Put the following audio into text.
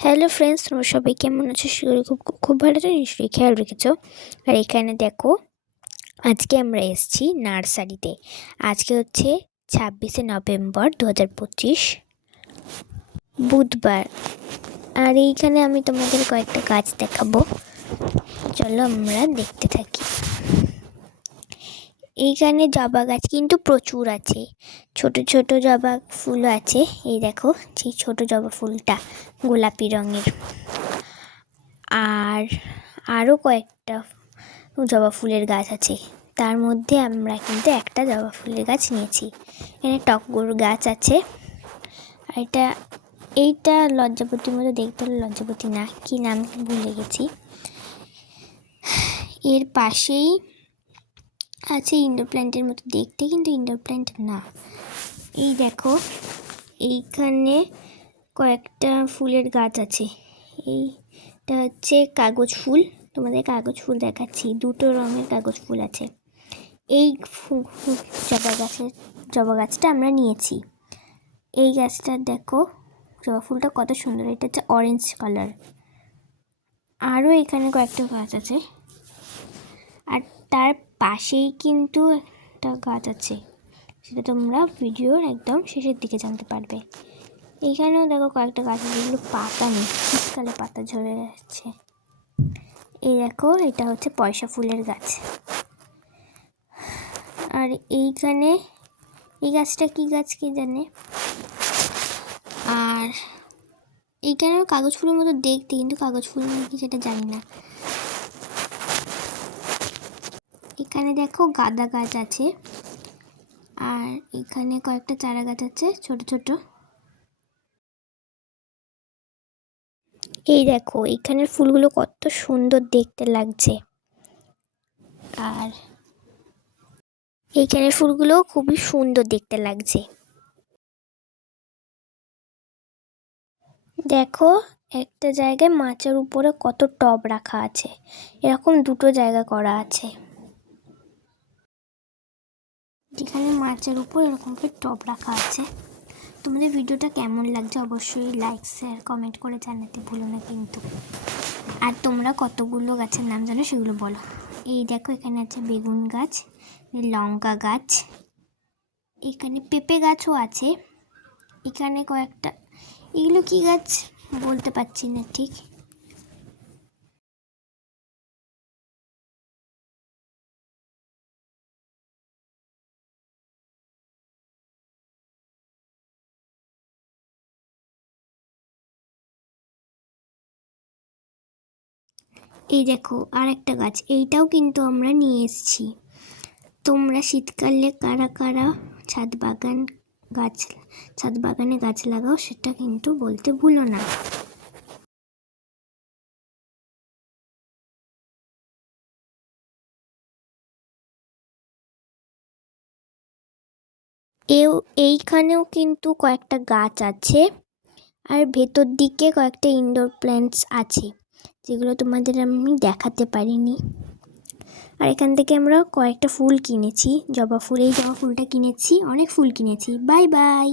Hello friends, তোমরা সবাই কেমন আছো? শিগগিরই খুব ভালো তো নিশ্চয়ই খেয়াল রেখেছো। আর এখানে দেখো, আজকে আমরা এসেছি নার্সারিতে। আজকে হচ্ছে 26শে নভেম্বর 2025 বুধবার। আর এইখানে আমি তোমাদের কয়েকটা গাছ দেখাবো, চলো আমরা দেখতে থাকি। এইখানে জবা গাছ কিন্তু প্রচুর আছে, ছোট ছোট জবা ফুল আছে। এই দেখো, সেই ছোট জবা ফুলটা গোলাপি রঙের। আর আরও কয়েকটা জবা ফুলের গাছ আছে, তার মধ্যে আমরা কিন্তু একটা জবা ফুলের গাছ নিয়েছি। এখানে টগর গাছ আছে। আর এইটা লজ্জাপতির মতো দেখতে হলে, লজ্জাপতি না, কি নাম ভুলে গেছি। এর পাশেই আছে ইনডোর প্ল্যান্টের মতো দেখতে, কিন্তু ইনডোর প্ল্যান্ট না। এই দেখো, এইখানে কয়েকটা ফুলের গাছ আছে। এইটা হচ্ছে কাগজ ফুল, তোমাদের কাগজ ফুল দেখাচ্ছি। দুটো রঙের কাগজ ফুল আছে। এই জবা গাছটা আমরা নিয়েছি। এই গাছটা দেখো, জবা ফুলটা কত সুন্দর। এটা হচ্ছে অরেঞ্জ কালার। আরও এখানে কয়েকটা গাছ আছে, আর তার পাশেই কিন্তু একটা গাছ আছে, সেটা তোমরা ভিডিওর একদম শেষের দিকে জানতে পারবে। এইখানেও দেখো কয়েকটা গাছ আছে, যেগুলো পাতা নেই, শীতকালে পাতা ঝরে যাচ্ছে। এই দেখো, এটা হচ্ছে পয়সা ফুলের গাছ। আর এইখানে এই গাছটা কি গাছ কে জানে। আর এইখানেও কাগজ ফুলের মতো দেখতে, কিন্তু কাগজ ফুল নাকি সেটা জানি না। এখানে দেখো গাঁদা গাছ আছে, আর এখানে কয়েকটা চারা গাছ আছে ছোট ছোট। এই দেখো, এখানের ফুলগুলো কত সুন্দর দেখতে লাগছে। আর এইখানের ফুলগুলো খুবই সুন্দর দেখতে লাগছে। দেখো, একটা জায়গায় মাচার উপরে কত টব রাখা আছে, এরকম দুটো জায়গা করা আছে, যেখানে মাচার উপর এরকম করে টব রাখা আছে। তোমাদের ভিডিওটা কেমন লাগছে অবশ্যই লাইক শেয়ার কমেন্ট করে জানাতে ভুলো না কিন্তু। আর তোমরা কতগুলো গাছের নাম জানো সেগুলো বলো। এই দেখো, এখানে আছে বেগুন গাছ, লঙ্কা গাছ, এখানে পেঁপে গাছও আছে। এখানে কয়েকটা, এগুলো কি গাছ বলতে পারছি না ঠিক। এই দেখো আর একটা গাছ, এইটাও কিন্তু আমরা নিয়ে এসেছি। তোমরা শীতকালে কারা কারা ছাদ বাগানে গাছ লাগাও সেটা কিন্তু বলতে ভুলো না। এইখানেও কিন্তু কয়েকটা গাছ আছে, আর ভেতর দিকে কয়েকটা ইনডোর প্ল্যান্টস আছে, যেগুলো তোমাদের আমি দেখাতে পারিনি। আর এখান থেকে আমরা কয়েকটা ফুল কিনেছি, জবা ফুল। এই জবা ফুলটা কিনেছি, অনেক ফুল কিনেছি। Bye bye.